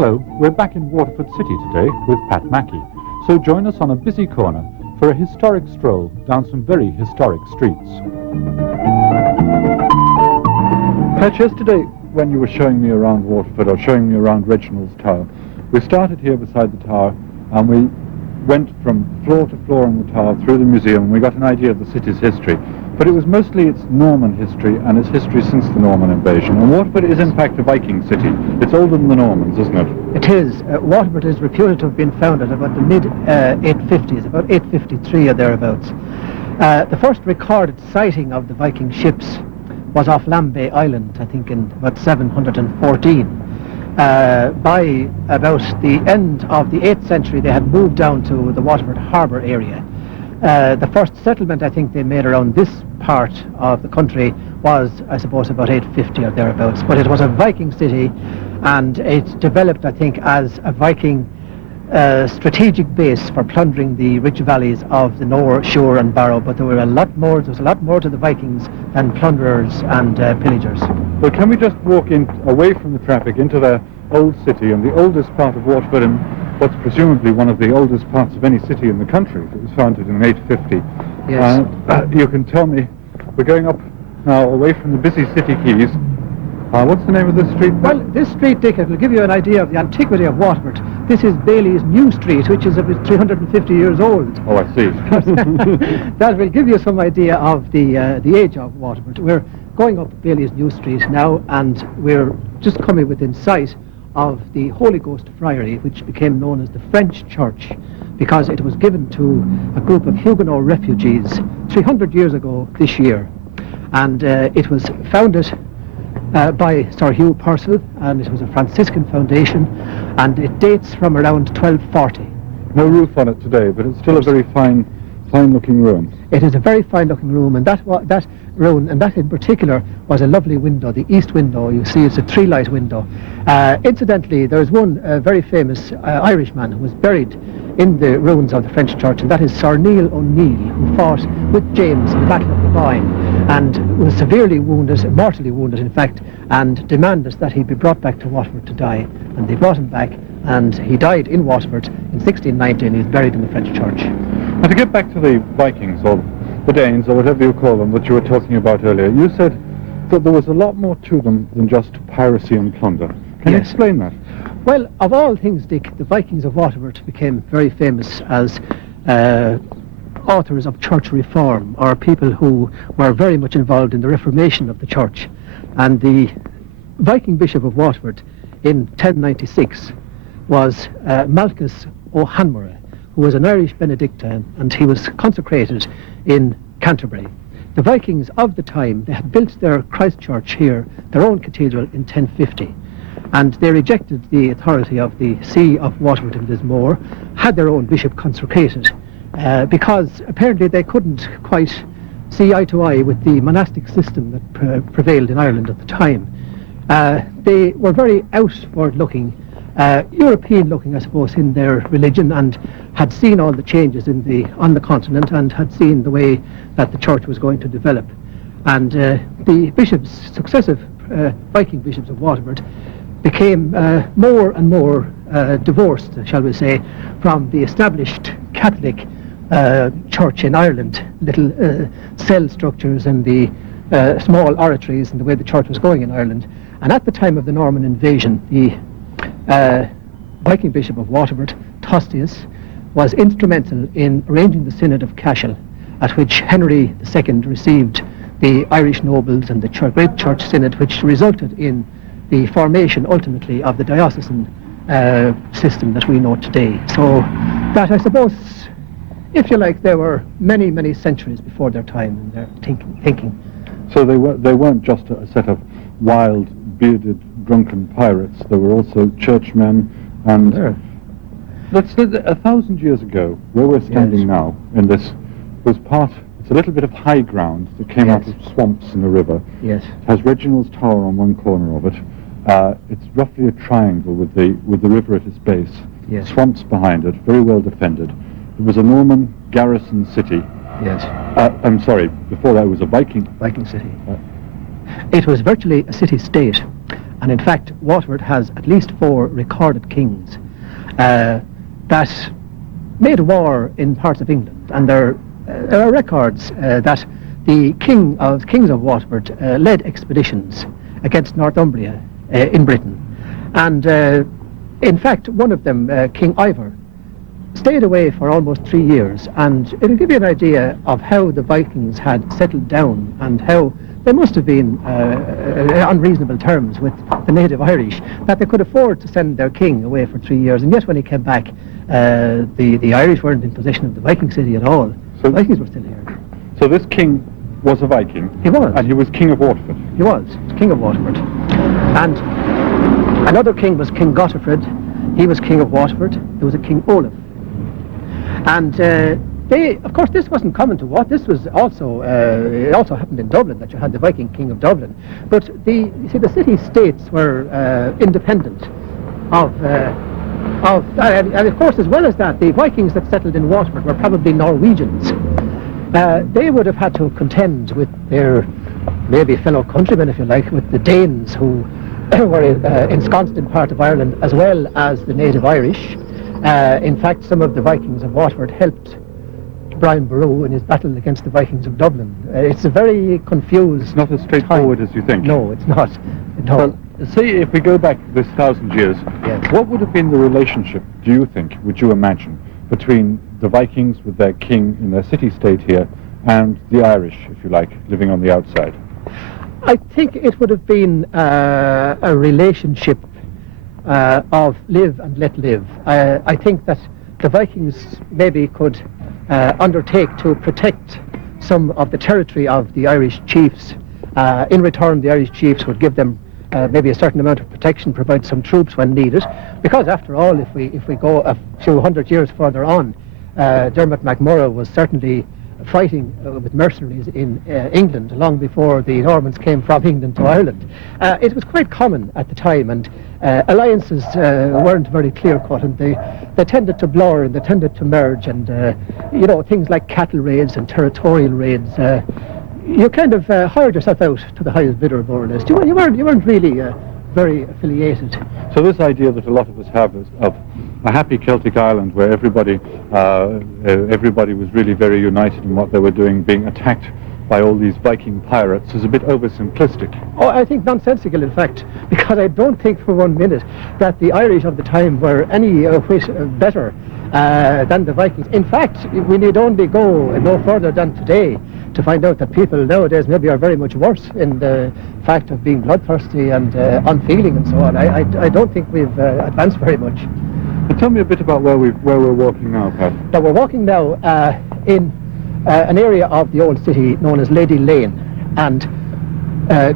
Hello, we're back in Waterford City today with Pat Mackay. So join us on a busy corner for a historic stroll down some very historic streets. Pat, yesterday when you were showing me around Waterford, or showing me around Reginald's Tower, we started here beside the tower and we went from floor to floor in the tower through the museum and we got an idea of the city's history. But it was mostly its Norman history and its history since the Norman invasion. And Waterford is in fact a Viking city. It's older than the Normans, isn't it? It is. Waterford is reputed to have been founded about the mid-850s, about 853 or thereabouts. The first recorded sighting of the Viking ships was off Lambay Island, I think in about 714. By about the end of the 8th century, they had moved down to the Waterford harbour area. The first settlement I think they made around this part of the country was, I suppose, about 850 or thereabouts. But it was a Viking city, and it developed, I think, as a Viking strategic base for plundering the rich valleys of the Nore, Shore and Barrow. But there was a lot more to the Vikings than plunderers and pillagers. Well, can we just walk in away from the traffic into the old city and the oldest part of Waterford, and what's presumably one of the oldest parts of any city in the country? It was founded in 850. Yes. You can tell me, we're going up now away from the busy city quays. What's the name of this street? Well, this street, Dick, will give you an idea of the antiquity of Waterford. This is Bailey's New Street, which is about 350 years old. Oh, I see. That will give you some idea of the age of Waterford. We're going up Bailey's New Street now, and we're just coming within sight of the Holy Ghost Friary, which became known as the French Church, because it was given to a group of Huguenot refugees 300 years ago this year. And it was founded by Sir Hugh Purcell, and it was a Franciscan foundation, and it dates from around 1240. No roof on it today, but it's still a very fine looking room. It is a very fine looking room, and that room, and that in particular, was a lovely window. The east window, you see, it's a 3-light window. Incidentally, there's one very famous Irishman who was buried in the ruins of the French church, and that is Sir Neil O'Neill, who fought with James in the Battle of the Boyne and was severely wounded, mortally wounded in fact, and demanded that he be brought back to Waterford to die. And they brought him back, and he died in Waterford in 1690, and he's buried in the French church. And to get back to the Vikings, or the Danes, or whatever you call them, that you were talking about earlier, you said that there was a lot more to them than just piracy and plunder. Can you explain that? Well, of all things, Dick, the Vikings of Waterford became very famous as authors of church reform, or people who were very much involved in the reformation of the church. And the Viking Bishop of Waterford in 1096 was Malchus O'Hanmore, who was an Irish Benedictine, and he was consecrated in Canterbury. The Vikings of the time, they had built their Christ Church here, their own cathedral, in 1050. And they rejected the authority of the See of Waterford and Lismore, had their own bishop consecrated, because apparently they couldn't quite see eye to eye with the monastic system that prevailed in Ireland at the time. They were very outward-looking, European-looking, I suppose, in their religion, and had seen all the changes on the continent, and had seen the way that the church was going to develop. And the bishops, successive Viking bishops of Waterford, became more and more divorced, shall we say, from the established Catholic church in Ireland, little cell structures and the small oratories and the way the church was going in Ireland. And at the time of the Norman invasion, the Viking Bishop of Waterford, Tostius, was instrumental in arranging the Synod of Cashel, at which Henry II received the Irish nobles and the Great Church Synod, which resulted in the formation ultimately of the diocesan system that we know today. So that, I suppose, if you like, they were many, many centuries before their time in their thinking. So they weren't just a set of wild, bearded, drunken pirates. There were also churchmen, and let's say that 1,000 years ago, where we're standing now, in this was it's a little bit of high ground that came out of swamps in the river. Yes. It has Reginald's Tower on one corner of it. It's roughly a triangle with the river at its base. Yes. Swamps behind it, very well defended. It was a Norman garrison city. Yes. I'm sorry, before that it was a Viking city. It was virtually a city-state, And in fact, Waterford has at least 4 recorded kings that made war in parts of England. And there are records that the kings of Waterford led expeditions against Northumbria in Britain. And in fact, one of them, King Ivor, stayed away for almost 3 years, and it'll give you an idea of how the Vikings had settled down and how they must have been on reasonable terms with the native Irish, that they could afford to send their king away for 3 years. And yet when he came back, the Irish weren't in possession of the Viking city at all. So the Vikings were still here. So this king was a Viking? He was. And he was king of Waterford? He was king of Waterford. And another king was King Waterford. He was king of Waterford. There was a King Olaf. And of course, this wasn't common to what. This was also, it also happened in Dublin, that you had the Viking king of Dublin. But you see, the city-states were independent and of course, as well as that, the Vikings that settled in Waterford were probably Norwegians. They would have had to contend with their maybe fellow countrymen, if you like, with the Danes who were ensconced in part of Ireland, as well as the native Irish. In fact, some of the Vikings of Waterford helped Brian Boru in his battle against the Vikings of Dublin. It's a very confused It's not as straightforward time. as you think. No, it's not. No. Well, say if we go back this 1,000 years, Yes. what would have been the relationship, do you think, would you imagine, between the Vikings with their king in their city-state here and the Irish, if you like, living on the outside? I think it would have been a relationship of live and let live. I think that the Vikings maybe could undertake to protect some of the territory of the Irish chiefs. In return, the Irish chiefs would give them maybe a certain amount of protection, provide some troops when needed. Because after all, if we go a few hundred years further on, Dermot MacMurrough was certainly fighting with mercenaries in England long before the Normans came from England to Ireland. It was quite common at the time, and alliances weren't very clear-cut, and they tended to blur and they tended to merge, and you know, things like cattle raids and territorial raids. You kind of hired yourself out to the highest bidder, more or less. You weren't really very affiliated. So this idea that a lot of us have is of a happy Celtic Ireland where everybody was really very united in what they were doing, being attacked by all these Viking pirates, is a bit oversimplistic. Oh, I think nonsensical, in fact, because I don't think for 1 minute that the Irish of the time were any whit better than the Vikings. In fact, we need only go no further than today to find out that people nowadays maybe are very much worse in the fact of being bloodthirsty and unfeeling and so on. I don't think we've advanced very much. But tell me a bit about where we're walking now, Pat. Now, we're walking now in an area of the old city known as Lady Lane, and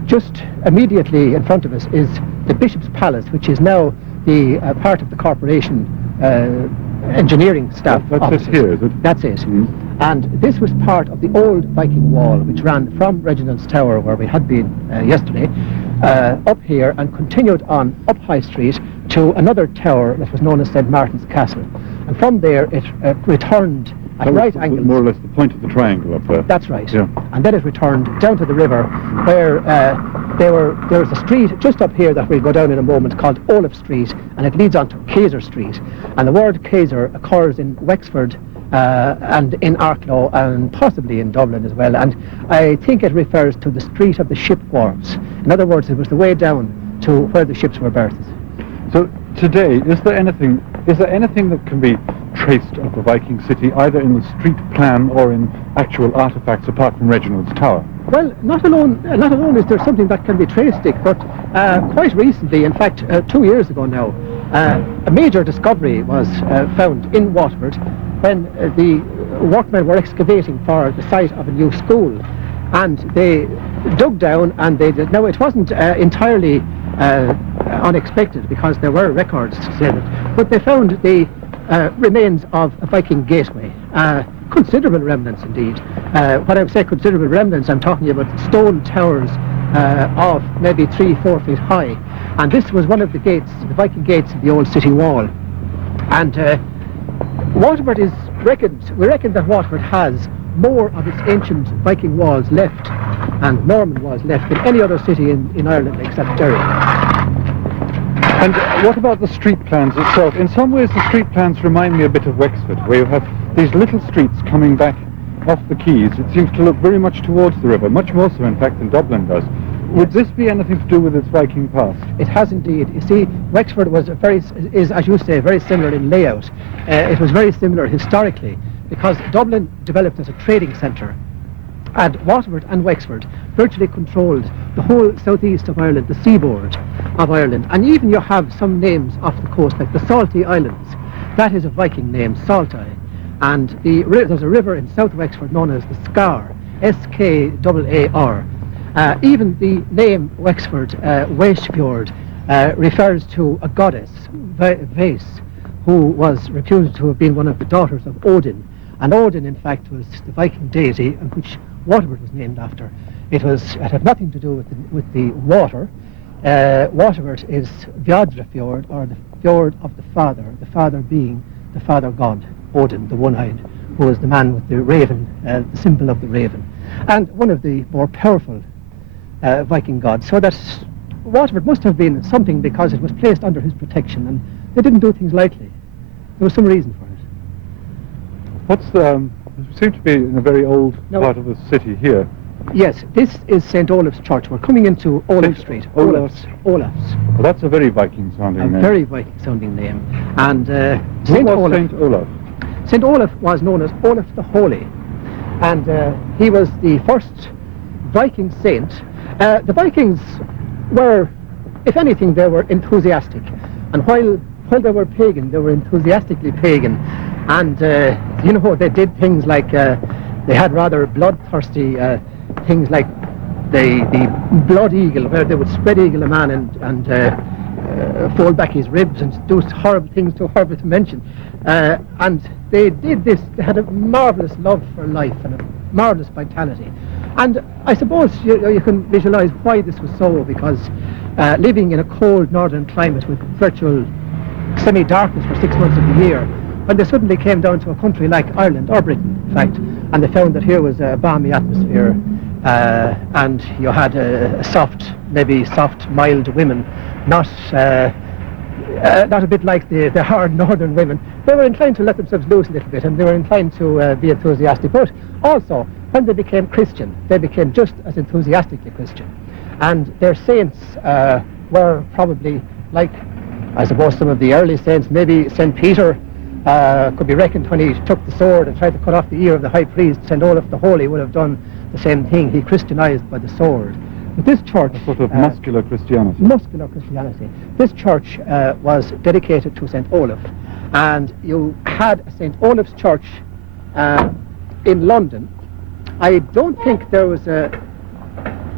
just immediately in front of us is the Bishop's Palace, which is now the part of the corporation engineering staff That's offices. it here, is it? That's it. And this was part of the old Viking wall, which ran from Reginald's Tower, where we had been yesterday, up here and continued on up High Street to another tower that was known as St. Martin's Castle. And from there it returned at right angles. More or less the point of the triangle up there. That's right. Yeah. And then it returned down to the river, where there was a street just up here that we'll go down in a moment called Olaf Street, and it leads on to Kaiser Street. And the word Kaiser occurs in Wexford and in Arklow and possibly in Dublin as well. And I think it refers to the street of the ship wharves. In other words, it was the way down to where the ships were berthed. So today, is there anything that can be traced of the Viking city, either in the street plan or in actual artifacts apart from Reginald's Tower? Well, not alone is there something that can be traced, Dick, but quite recently, in fact 2 years ago now, a major discovery was found in Waterford when the workmen were excavating for the site of a new school, and they dug down, and they did. Now, it wasn't entirely unexpected, because there were records to say that, but they found the remains of a Viking gateway, considerable remnants indeed. When I say considerable remnants, I'm talking about stone towers of maybe 3-4 feet high, and this was one of the gates, the Viking gates of the old city wall. And Waterford is reckoned, we reckon that Waterford has more of its ancient Viking walls left and Norman walls left than any other city in Ireland except Derry. And what about the street plans itself? In some ways the street plans remind me a bit of Wexford, where you have these little streets coming back off the quays. It seems to look very much towards the river, much more so in fact than Dublin does. Would this be anything to do with its Viking past? It has indeed. You see, Wexford is, as you say, very similar in layout. It was very similar historically, because Dublin developed as a trading centre, and Waterford and Wexford virtually controlled the whole southeast of Ireland, the seaboard of Ireland. And even you have some names off the coast, like the Salty Islands. That is a Viking name, Saltai. And there's a river in South Wexford known as the Scar, S-K-A-A-R. Even the name Wexford, Westfjord, refers to a goddess, Ves, who was reputed to have been one of the daughters of Odin. And Odin, in fact, was the Viking deity on which Waterford was named after. It had nothing to do with the water. Waterford is Vjadrafjord, or the fjord of the father being the father god, Odin, the one-eyed, who was the man with the raven, the symbol of the raven, and one of the more powerful Viking gods. So that Waterford must have been something, because it was placed under his protection, and they didn't do things lightly. There was some reason for it. We seem to be in a very old part of the city here. Yes, this is St. Olaf's Church. We're coming into Olaf Street. Olaf's. Well, that's a very Viking sounding name. A very Viking sounding name. And St. Olaf? St. Olaf was known as Olaf the Holy, and he was the first Viking saint. The Vikings were, if anything, they were enthusiastic, and while they were pagan, they were enthusiastically pagan, and they did things like they had rather bloodthirsty things like the blood eagle, where they would spread eagle a man and fold back his ribs and do horrible things too horrible to mention. And they did this. They had a marvellous love for life and a marvellous vitality. And I suppose you can visualise why this was so, because living in a cold northern climate with virtual semi-darkness for 6 months of the year, when they suddenly came down to a country like Ireland, or Britain, in fact, and they found that here was a balmy atmosphere, and you had maybe soft, mild women, not a bit like the hard northern women. They were inclined to let themselves loose a little bit, and they were inclined to be enthusiastic. But also, when they became Christian, they became just as enthusiastically Christian. And their saints were probably like, I suppose, some of the early saints. Maybe St. Peter could be reckoned when he took the sword and tried to cut off the ear of the high priest. St. Olaf the Holy would have done the same thing. He Christianized by the sword. But this church... A sort of muscular Christianity. Muscular Christianity. This church was dedicated to St. Olaf. And you had a St. Olaf's Church in London. I don't think there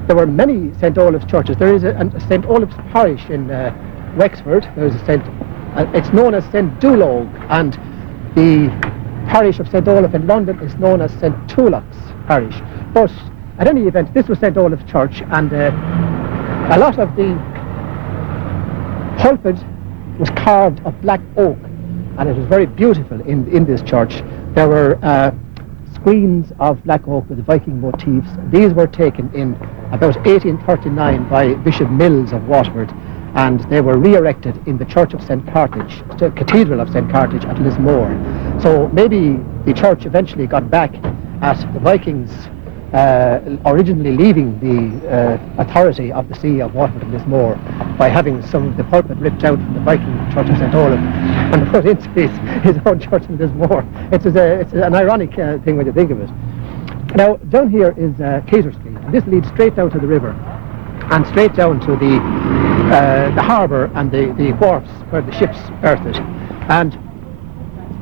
were many St. Olaf's churches. There is a St. Olaf's parish in Wexford. There is it's known as St. Dulog, and the parish of St. Olaf in London is known as St. Tulloch's parish. But at any event, this was St. Olaf's Church, and a lot of the pulpit was carved of black oak, and it was very beautiful in this church. There were screens of black oak with Viking motifs. These were taken in about 1839 by Bishop Mills of Waterford, and they were re-erected in the Church of St. Carthage, the Cathedral of St. Carthage at Lismore. So maybe the church eventually got back at the Vikings originally leaving the authority of the See of Waterford and Lismore by having some of the pulpit ripped out from the Viking Church of St. Olaf and put into his own church in Lismore. It's an ironic thing when you think of it. Now, down here is Cater Street, and this leads straight down to the river and straight down to the harbour and the wharfs where the ships berthed. And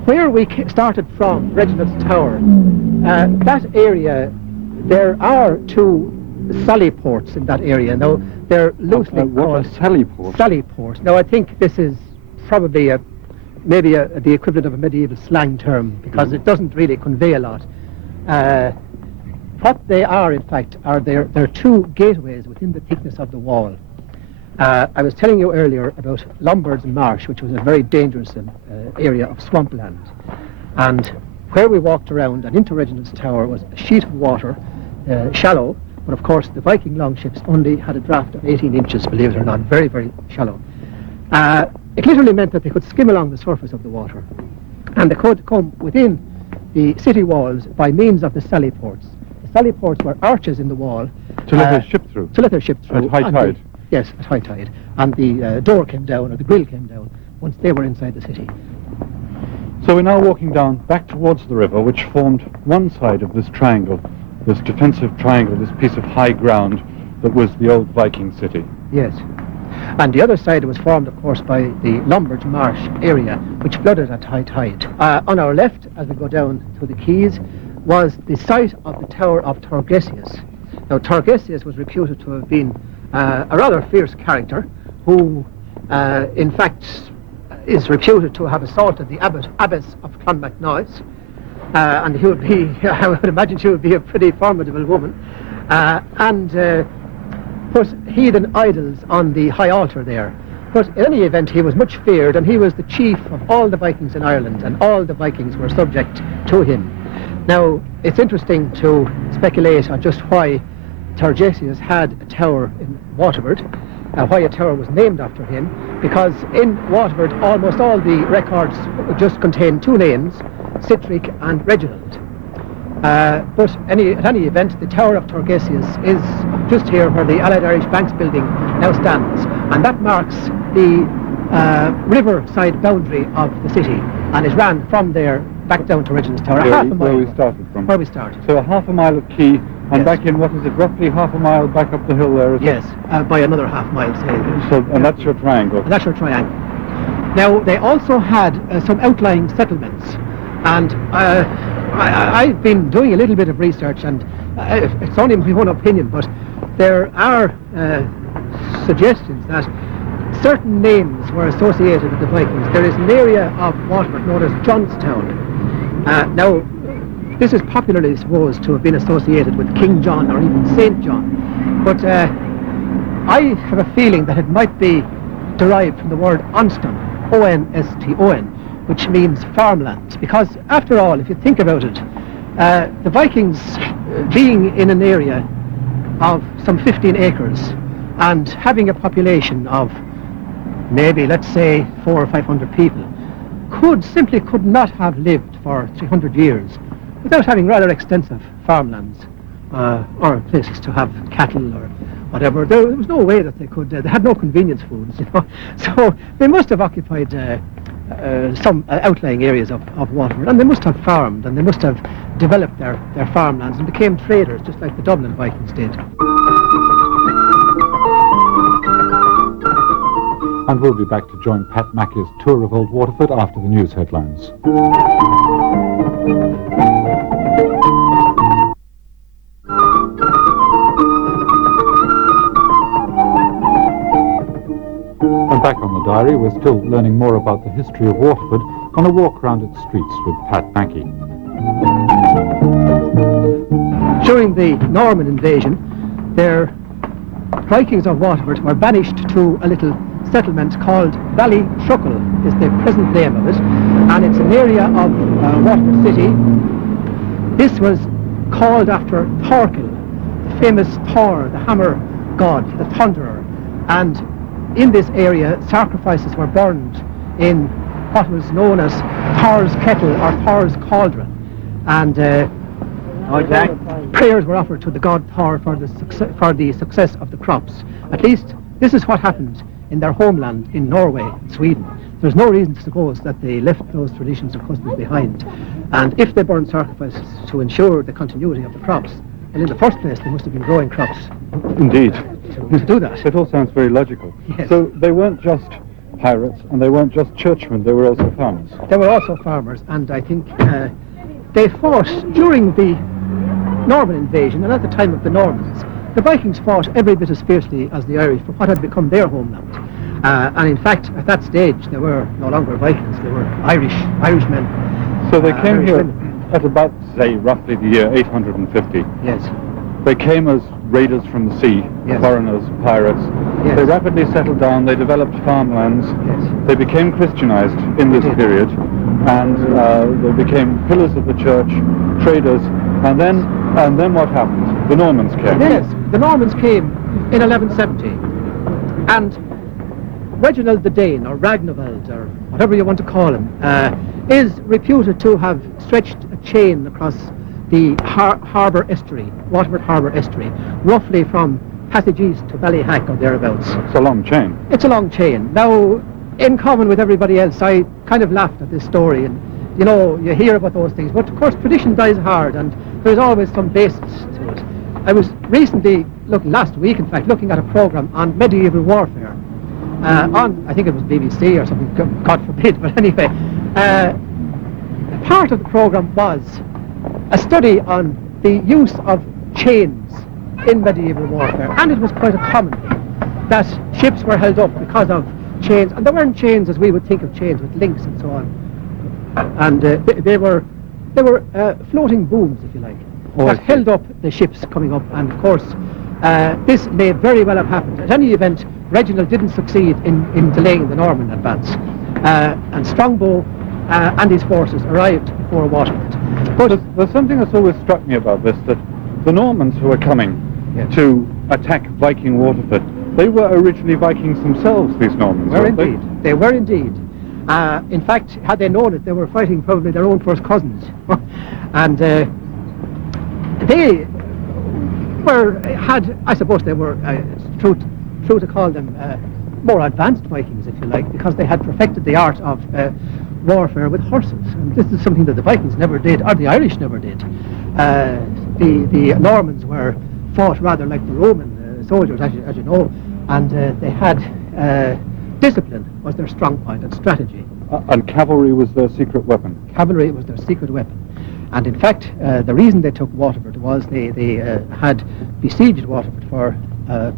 where we started from, Reginald's Tower, that area, there are two sally ports in that area. Now, they're loosely called sally port. Sally port. Now, I think this is probably maybe the equivalent of a medieval slang term, because it doesn't really convey a lot. What they are, in fact, they're two gateways within the thickness of the wall. I was telling you earlier about Lombard's Marsh, which was a very dangerous area of swampland. And where we walked around and into Reginald's Tower was a sheet of water, shallow, but of course the Viking longships only had a draft of 18 inches, believe it or not, very, very shallow. It literally meant that they could skim along the surface of the water, and they could come within the city walls by means of the sally ports. The sally ports were arches in the wall. To let their ship through? To let their ship through. At high tide? Yes, at high tide. And the door came down, or the grill came down, once they were inside the city. So we're now walking down back towards the river, which formed one side of this triangle, this defensive triangle, this piece of high ground that was the old Viking city. Yes. And the other side was formed, of course, by the Lombard Marsh area, which flooded at high tide. On our left, as we go down to the quays, was the site of the Tower of Torgesius. Now, Torgesius was reputed to have been a rather fierce character who, in fact, is reputed to have assaulted the abbess of Clonmacnoise. And he would be, I would imagine she would be a pretty formidable woman. And put heathen idols on the high altar there. But in any event, he was much feared, and he was the chief of all the Vikings in Ireland, and all the Vikings were subject to him. Now, it's interesting to speculate on just why Torgesius had a tower in Waterford, why a tower was named after him, because in Waterford, almost all the records just contain two names, Sitrick and Reginald. But at any event, the Tower of Torgesius is just here where the Allied Irish Banks building now stands, and that marks the riverside boundary of the city, and it ran from there back down to Reginald's Tower, half a mile. Where we started from. Where we started. So a half a mile of quay, and Yes. back in, what is it, roughly half a mile back up the hill there? Yes, by another half mile, say. So, and that's your triangle. And that's your triangle. Now, they also had some outlying settlements, and I've been doing a little bit of research, and it's only my own opinion, but there are suggestions that certain names were associated with the Vikings. There is an area of Waterford known as Johnstown. Now, this is popularly supposed to have been associated with King John or even Saint John, but I have a feeling that it might be derived from the word Onston, O-N-S-T-O-N, which means farmlands, because after all, if you think about it, the Vikings being in an area of some 15 acres and having a population of maybe, let's say, 400 or 500 people, could not have lived for 300 years without having rather extensive farmlands or places to have cattle or whatever. There was no way that they could, they had no convenience foods, you know, so they must have occupied some outlying areas of Waterford, and they must have farmed, and they must have developed their farmlands and became traders, just like the Dublin Vikings did. And we'll be back to join Pat Mackay's tour of Old Waterford after the news headlines. And back on the diary, we're still learning more about the history of Waterford on a walk around its streets with Pat Mackay. During the Norman invasion, their Vikings of Waterford were banished to a little settlement called Valley Truckle, is the present name of it, and it's an area of Waterford city. This was called after Thorkel, the famous Thor, the hammer god, the thunderer, and in this area sacrifices were burned in what was known as Thor's kettle or Thor's cauldron, and prayers were offered to the god Thor for the success of the crops. At least this is what happened in their homeland in Norway and Sweden. There's no reason to suppose that they left those traditions or customs behind. And if they burned sacrifices to ensure the continuity of the crops, and in the first place they must have been growing crops. Indeed. To do that. It all sounds very logical. Yes. So they weren't just pirates, and they weren't just churchmen, they were also farmers. They were also farmers, and I think they fought during the Norman invasion, and at the time of the Normans, the Vikings fought every bit as fiercely as the Irish for what had become their homeland. And in fact, at that stage, they were no longer Vikings, they were Irishmen. So they came Irish here women. at about, say, roughly the year 850. Yes. They came as raiders from the sea, Yes. foreigners, pirates. Yes. They rapidly settled down, they developed farmlands, Yes. they became Christianized in this Indeed. period, and they became pillars of the church, traders, and then what happened? The Normans came. Yes, the Normans came in 1170, and Reginald the Dane, or Ragnvald, or whatever you want to call him, is reputed to have stretched a chain across the harbour estuary, Waterford harbour estuary, roughly from Passage East to Ballyhack or thereabouts. It's a long chain. It's a long chain. Now, in common with everybody else, I kind of laughed at this story, and you know, you hear about those things, but of course tradition dies hard, and there's always some basis to it. I was recently, last week in fact, looking at a programme on medieval warfare, on, I think it was BBC or something, God forbid, but anyway, part of the programme was a study on the use of chains in medieval warfare, and it was quite a common thing that ships were held up because of chains, and they weren't chains as we would think of chains with links and so on, and they were floating booms, if you like, that held up the ships coming up, and of course this may very well have happened. At any event, Reginald didn't succeed in delaying the Norman advance, and Strongbow and his forces arrived before Waterford. But there's something that's always struck me about this, that the Normans who were coming to attack Viking Waterford, they were originally Vikings themselves, these Normans, weren't they? They were indeed. In fact, had they known it, they were fighting probably their own first cousins. And they I suppose they were, true to call them more advanced Vikings, if you like, because they had perfected the art of warfare with horses. And this is something that the Vikings never did, or the Irish never did. The Normans fought rather like the Roman soldiers, as you know, and they had discipline was their strong point, and strategy. And cavalry was their secret weapon? Cavalry was their secret weapon. And in fact, the reason they took Waterford was they had besieged Waterford for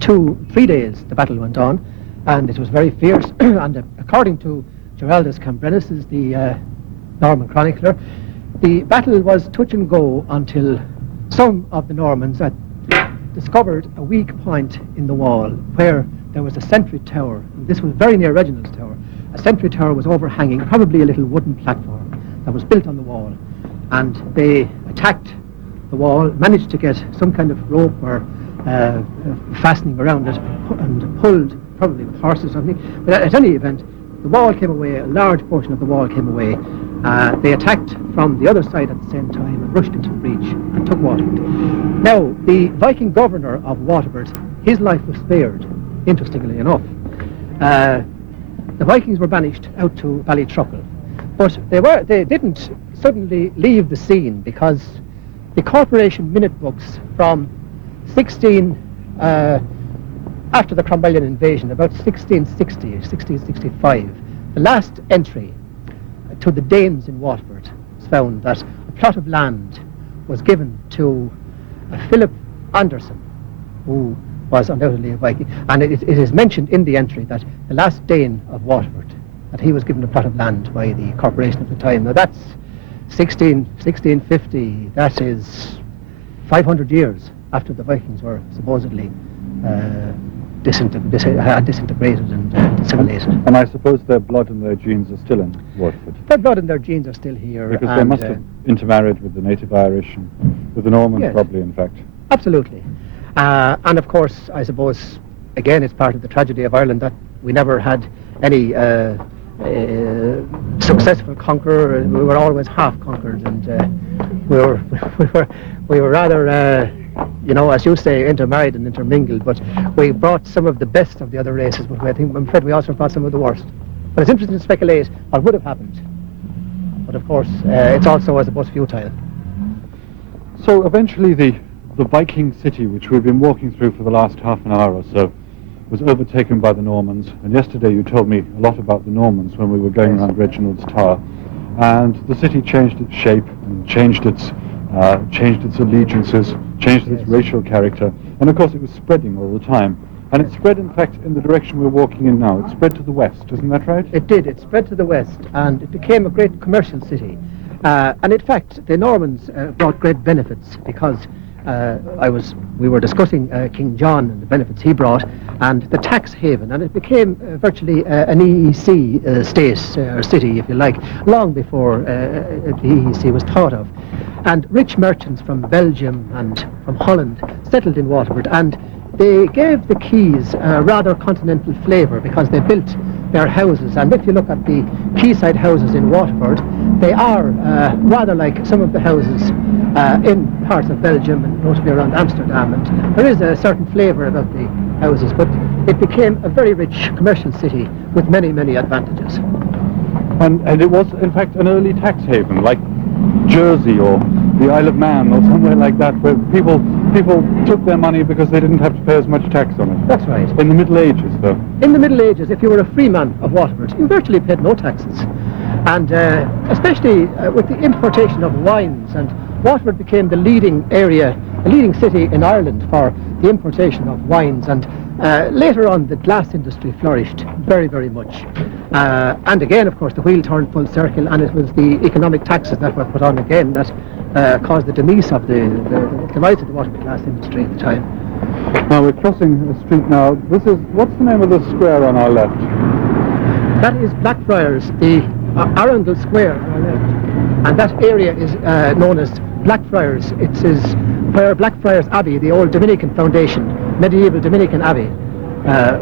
3 days. The battle went on, and it was very fierce. And according to Geraldus Cambrensis, the Norman chronicler, the battle was touch and go until some of the Normans had discovered a weak point in the wall where there was a sentry tower. This was very near Reginald's tower. A sentry tower was overhanging, probably a little wooden platform that was built on the wall. And they attacked the wall, managed to get some kind of rope or fastening around it, and pulled, probably with horses or something. But at any event, the wall came away, a large portion of the wall came away. They attacked from the other side at the same time and rushed into the breach and took Waterford. Now, the Viking governor of Waterford, his life was spared, interestingly enough. The Vikings were banished out to Ballytruckle, but they didn't suddenly leave the scene, because the corporation minute books from after the Cromwellian invasion, about 1660, 1665, the last entry to the Danes in Waterford found that a plot of land was given to Philip Anderson, who was undoubtedly a Viking, and it is mentioned in the entry that the last Dane of Waterford, that he was given a plot of land by the corporation at the time. Now that's 1650, that is 500 years after the Vikings were supposedly disintegrated and assimilated. And I suppose their blood and their genes are still in Waterford. Their blood and their genes are still here. Because they must have intermarried with the native Irish and with the Normans, yes, probably, in fact. Absolutely. And of course, I suppose, again, it's part of the tragedy of Ireland that we never had any successful conqueror. We were always half conquered, and we were rather, you know, as you say, intermarried and intermingled. But we brought some of the best of the other races, but I'm afraid we also brought some of the worst. But it's interesting to speculate what would have happened. But of course, it's also, I suppose, futile. So eventually the Viking city, which we've been walking through for the last half an hour or so, was overtaken by the Normans. And yesterday you told me a lot about the Normans when we were going around Reginald's Tower. And the city changed its shape and changed its allegiances, changed its racial character. And of course it was spreading all the time. And it spread, in fact, in the direction we're walking in now. It spread to the west, isn't that right? It did. It spread to the west, and it became a great commercial city. And in fact, the Normans brought great benefits, because we were discussing King John and the benefits he brought, and the tax haven, and it became virtually an EEC state or city, if you like, long before the EEC was thought of. And rich merchants from Belgium and from Holland settled in Waterford, and they gave the quays a rather continental flavour, because they built their houses. And if you look at the quayside houses in Waterford, they are rather like some of the houses in parts of Belgium and notably around Amsterdam. And there is a certain flavour about the houses, but it became a very rich commercial city with many, many advantages. And it was, in fact, an early tax haven, like Jersey or the Isle of Man or somewhere like that, where people took their money because they didn't have to pay as much tax on it. That's right. In the Middle Ages, though. In the Middle Ages, if you were a free man of Waterford, you virtually paid no taxes. And especially with the importation of wines, and Waterford became the leading city in Ireland for the importation of wines, and later on the glass industry flourished very, very much. And again, of course, the wheel turned full circle, and it was the economic taxes that were put on again that caused the demise of the rise of the Waterford glass industry at the time. Now we're crossing a street now. What's the name of the square on our left? That is Blackfriars, the Arundel Square on our left. And that area is known as Blackfriars. It is where Blackfriars Abbey, the old Dominican foundation, medieval Dominican Abbey,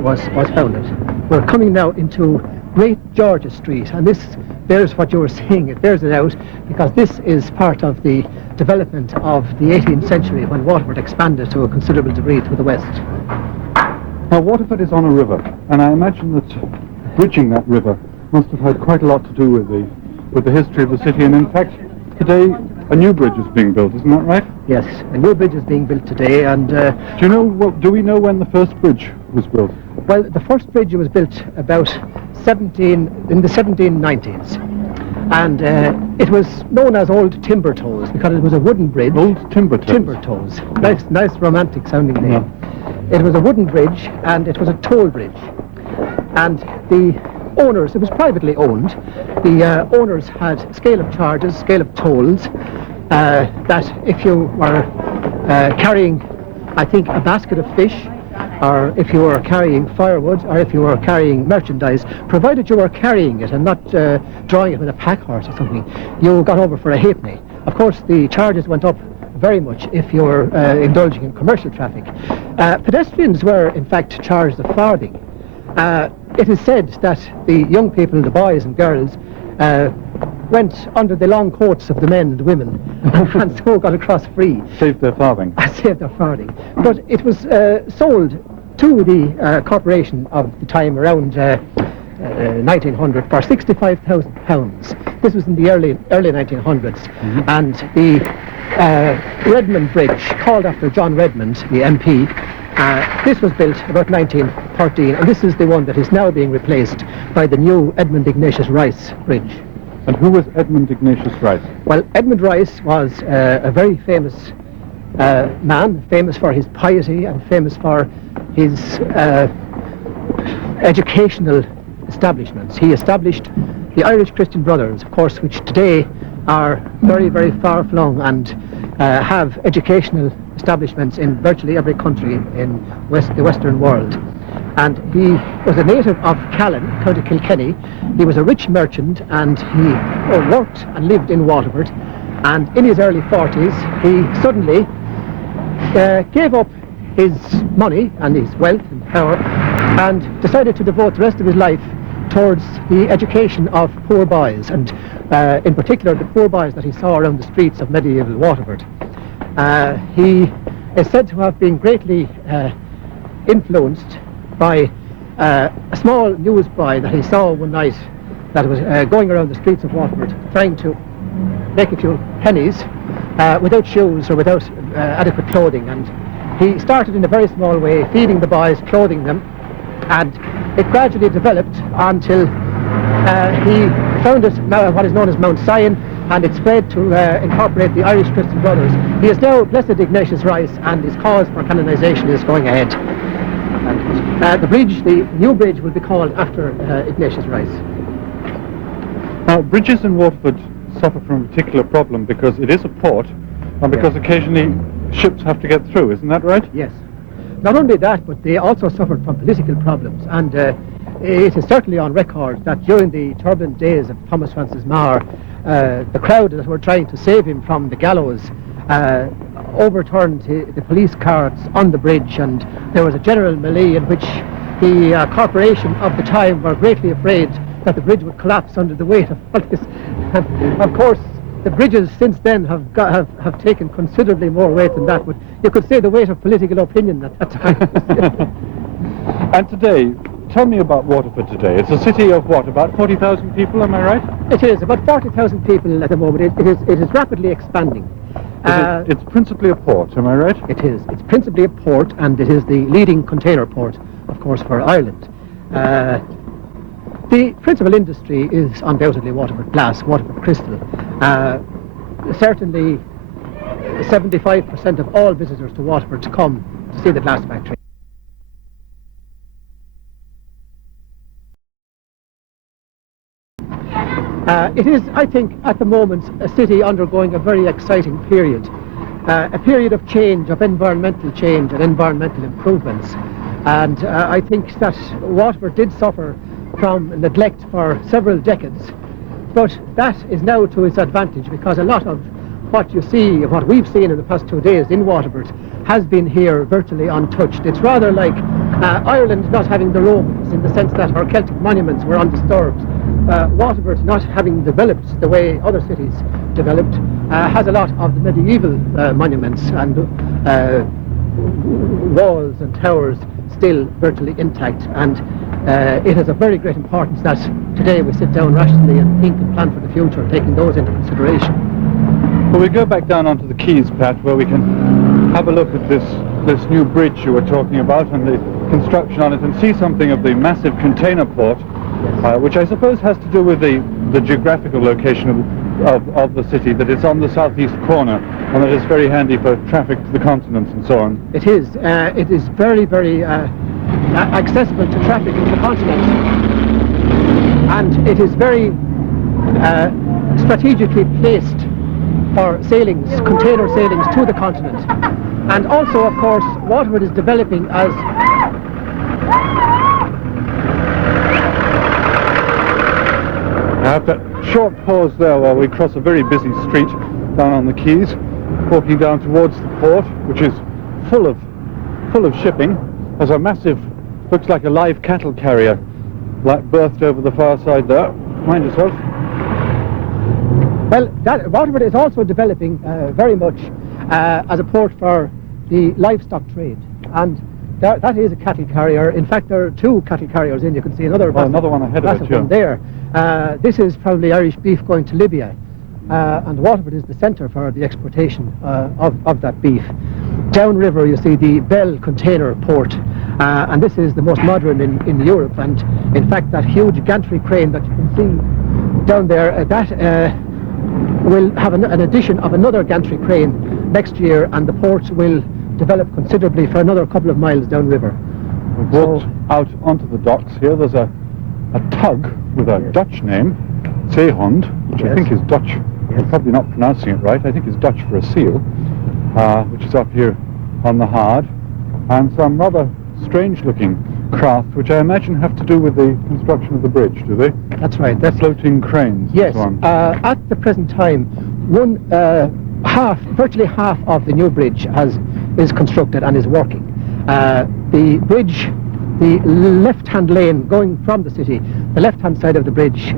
was founded. We're coming now into Great Georgia Street, and this bears what you were saying. It bears it out because this is part of the development of the 18th century when Waterford expanded to a considerable degree to the west. Now Waterford is on a river, and I imagine that bridging that river must have had quite a lot to do with the history of the city, and in fact today a new bridge is being built, isn't that right? Yes, a new bridge is being built today, and do we know when the first bridge was built? Well, the first bridge was built about in the 1790s, and it was known as Old Timber Toes because it was a wooden bridge. Old Timber Toes. Timber Toes. Nice romantic sounding name. Yeah. It was a wooden bridge, and it was a toll bridge, and the owners, it was privately owned, the owners had scale of charges, scale of tolls, that if you were carrying, I think, a basket of fish, or if you were carrying firewood, or if you were carrying merchandise, provided you were carrying it and not drawing it with a pack horse or something, you got over for a halfpenny. Of course, the charges went up very much if you were indulging in commercial traffic. Pedestrians were, in fact, charged a farthing. It is said that the young people, the boys and girls, went under the long coats of the men and women and so got across free. Saved their farthing. Saved their farthing. But it was sold to the corporation of the time around 1900 for £65,000. This was in the early 1900s. Mm-hmm. And the Redmond Bridge, called after John Redmond, the MP, this was built about 1913, and this is the one that is now being replaced by the new Edmund Ignatius Rice Bridge. And who was Edmund Ignatius Rice? Well, Edmund Rice was a very famous man, famous for his piety and famous for his educational establishments. He established the Irish Christian Brothers, of course, which today are very, very far-flung and have educational establishments in virtually every country in the Western world. And he was a native of Callan, County Kilkenny. He was a rich merchant, and he worked and lived in Waterford. And in his early 40s, he suddenly gave up his money and his wealth and power and decided to devote the rest of his life towards the education of poor boys, and in particular the poor boys that he saw around the streets of medieval Waterford. He is said to have been greatly influenced by a small newsboy that he saw one night that was going around the streets of Waterford trying to make a few pennies without shoes or without adequate clothing, and he started in a very small way, feeding the boys, clothing them, and it gradually developed until he founded what is known as Mount Sion, and it spread to incorporate the Irish Christian Brothers. He is now Blessed Ignatius Rice, and his cause for canonization is going ahead. And the new bridge will be called after Ignatius Rice. Now, bridges in Waterford suffer from a particular problem because it is a port, and because occasionally ships have to get through, isn't that right? Yes. Not only that, but they also suffered from political problems, and it is certainly on record that during the turbulent days of Thomas Francis Meagher, the crowd that were trying to save him from the gallows overturned the police carts on the bridge, and there was a general melee in which the corporation of the time were greatly afraid that the bridge would collapse under the weight of all this. And of course, the bridges since then have taken considerably more weight than that, but you could say the weight of political opinion at that time. And today, tell me about Waterford today. It's a city of what, about 40,000 people, am I right? It is, about 40,000 people at the moment. It is rapidly expanding. It's principally a port, am I right? It is. It's principally a port, and it is the leading container port, of course, for Ireland. The principal industry is undoubtedly Waterford glass, Waterford crystal. Certainly 75% of all visitors to Waterford come to see the glass factory. It is, I think, at the moment, a city undergoing a very exciting period. A period of change, of environmental change and environmental improvements. And I think that Waterford did suffer from neglect for several decades, but that is now to its advantage, because a lot of what you see, what we've seen in the past 2 days in Waterford, has been here virtually untouched. It's rather like Ireland not having the Romans, in the sense that our Celtic monuments were undisturbed. Waterford, not having developed the way other cities developed, has a lot of the medieval monuments and walls and towers still virtually intact, and it has a very great importance that today we sit down rationally and think and plan for the future, taking those into consideration. Well, we go back down onto the quays, Pat, where we can have a look at this new bridge you were talking about and the construction on it, and see something of the massive container port, which I suppose has to do with the geographical location of the city, that it's on the southeast corner and that it's very handy for traffic to the continent and so on. It is. It is very, very accessible to traffic in the continent, and it is very strategically placed for sailings, container sailings to the continent. And also, of course, Waterford is developing as I have that short pause there while we cross a very busy street down on the quays, walking down towards the port, which is full of shipping. There's a massive, looks like a live cattle carrier, like berthed over the far side there. Mind yourself. Well, Waterford is also developing very much as a port for the livestock trade, and that is a cattle carrier. In fact, there are 2 cattle carriers in. You can see another one ahead of it, one there. This is probably Irish beef going to Libya, and Waterford is the centre for the exportation of that beef. Downriver, you see the Bell container port, and this is the most modern in Europe. And in fact, that huge gantry crane that you can see down there, that will have an addition of another gantry crane next year, and the port will develop considerably for another couple of miles downriver. We've walked out onto the docks here. There's a tug with a Dutch name, Zeehond, which I think is Dutch. I'm probably not pronouncing it right. I think it's Dutch for a seal, which is up here on the Hard, and some rather strange-looking craft, which I imagine have to do with the construction of the bridge, do they? That's right. That's floating cranes. Yes. And so on. At the present time, virtually half of the new bridge is constructed and is working. The bridge, the left-hand lane going from the city, the left-hand side of the bridge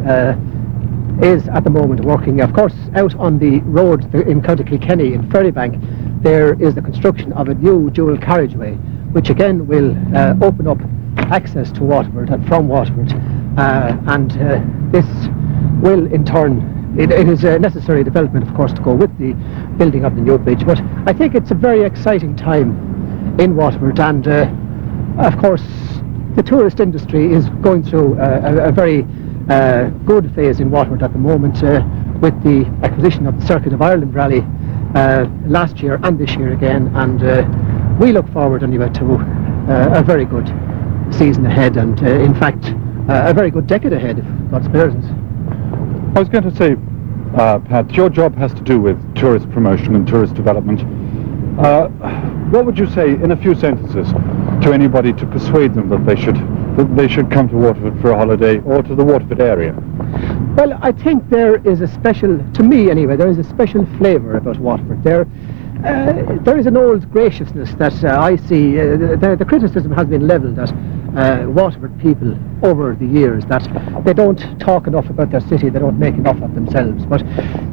is at the moment working. Of course, out on the road in County Kilkenny, in Ferrybank, there is the construction of a new dual carriageway, which again will open up access to Waterford and from Waterford, and this will in turn, it is a necessary development, of course, to go with the building of the new bridge. But I think it's a very exciting time in Waterford, and of course the tourist industry is going through a very good phase in Waterford at the moment, with the acquisition of the Circuit of Ireland rally last year and this year again, and we look forward anyway to a very good season ahead, and in fact a very good decade ahead, if God spares us. I was going to say, Pat, your job has to do with tourist promotion and tourist development. What would you say in a few sentences to anybody to persuade them that they should come to Waterford for a holiday, or to the Waterford area? Well, I think there is a special, to me anyway, there is a special flavour about Waterford. There is an old graciousness that I see. The criticism has been levelled at Waterford people over the years that they don't talk enough about their city, they don't make enough of themselves. But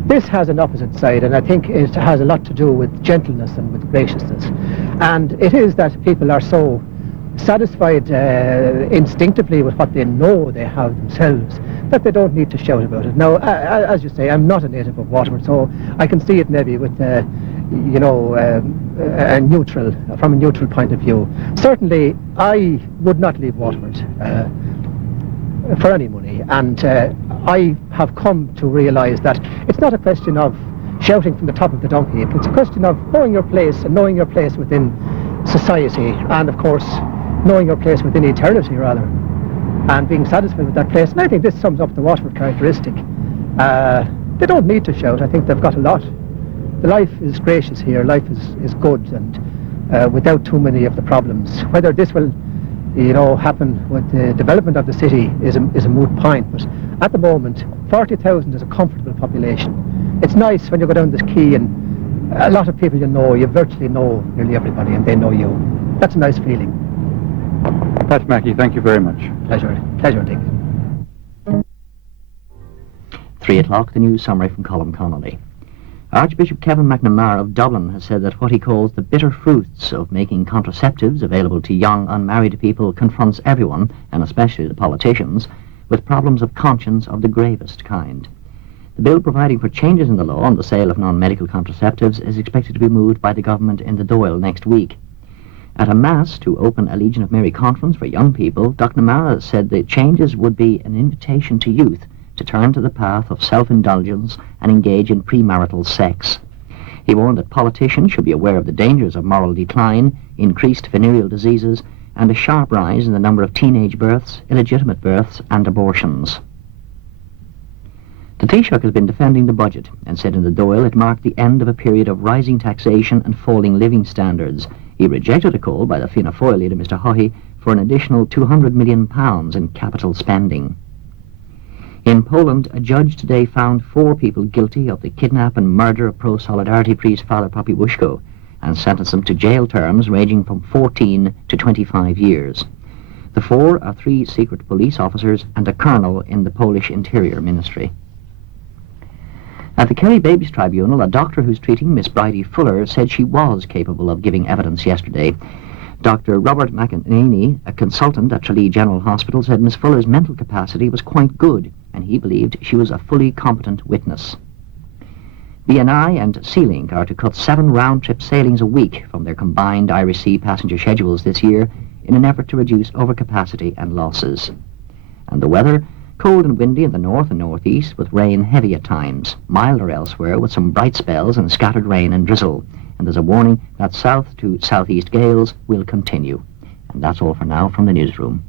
this has an opposite side, and I think it has a lot to do with gentleness and with graciousness. And it is that people are so satisfied instinctively with what they know they have themselves that they don't need to shout about it. Now, as you say, I'm not a native of Waterford, so I can see it maybe with from a neutral point of view. Certainly, I would not leave Waterford for any money, and I have come to realise that it's not a question of shouting from the top of the dung heap. It's a question of knowing your place and knowing your place within society, and of course, knowing your place within eternity, rather, and being satisfied with that place. And I think this sums up the Waterford characteristic. They don't need to shout. I think they've got a lot. The life is gracious here, life is good, and without too many of the problems. Whether this will, happen with the development of the city is a moot point, but at the moment, 40,000 is a comfortable population. It's nice when you go down this quay and a lot of people you virtually know nearly everybody, and they know you. That's a nice feeling. Pat Mackay, thank you very much. Pleasure, Dick. 3 o'clock, the news summary from Colm Connolly. Archbishop Kevin McNamara of Dublin has said that what he calls the bitter fruits of making contraceptives available to young unmarried people confronts everyone, and especially the politicians, with problems of conscience of the gravest kind. The bill providing for changes in the law on the sale of non-medical contraceptives is expected to be moved by the government in the Dáil next week. At a Mass to open a Legion of Mary conference for young people, Dr. Mara said the changes would be an invitation to youth to turn to the path of self-indulgence and engage in premarital sex. He warned that politicians should be aware of the dangers of moral decline, increased venereal diseases, and a sharp rise in the number of teenage births, illegitimate births, and abortions. The Taoiseach has been defending the budget and said in the Dáil it marked the end of a period of rising taxation and falling living standards. He rejected a call by the Fianna Fáil leader, Mr. Haughey, for an additional £200 million in capital spending. In Poland, a judge today found 4 people guilty of the kidnap and murder of pro-Solidarity priest Father Popiłuszko and sentenced them to jail terms ranging from 14 to 25 years. The 4 are 3 secret police officers and a colonel in the Polish Interior Ministry. At the Kerry Babies Tribunal, a doctor who's treating Miss Bridie Fuller said she was capable of giving evidence yesterday. Dr. Robert McEnany, a consultant at Tralee General Hospital, said Miss Fuller's mental capacity was quite good, and he believed she was a fully competent witness. BNI and Sealink are to cut 7 round-trip sailings a week from their combined Irish Sea passenger schedules this year in an effort to reduce overcapacity and losses. And the weather, cold and windy in the north and northeast, with rain heavy at times, milder elsewhere with some bright spells and scattered rain and drizzle. And there's a warning that south to southeast gales will continue. And that's all for now from the newsroom.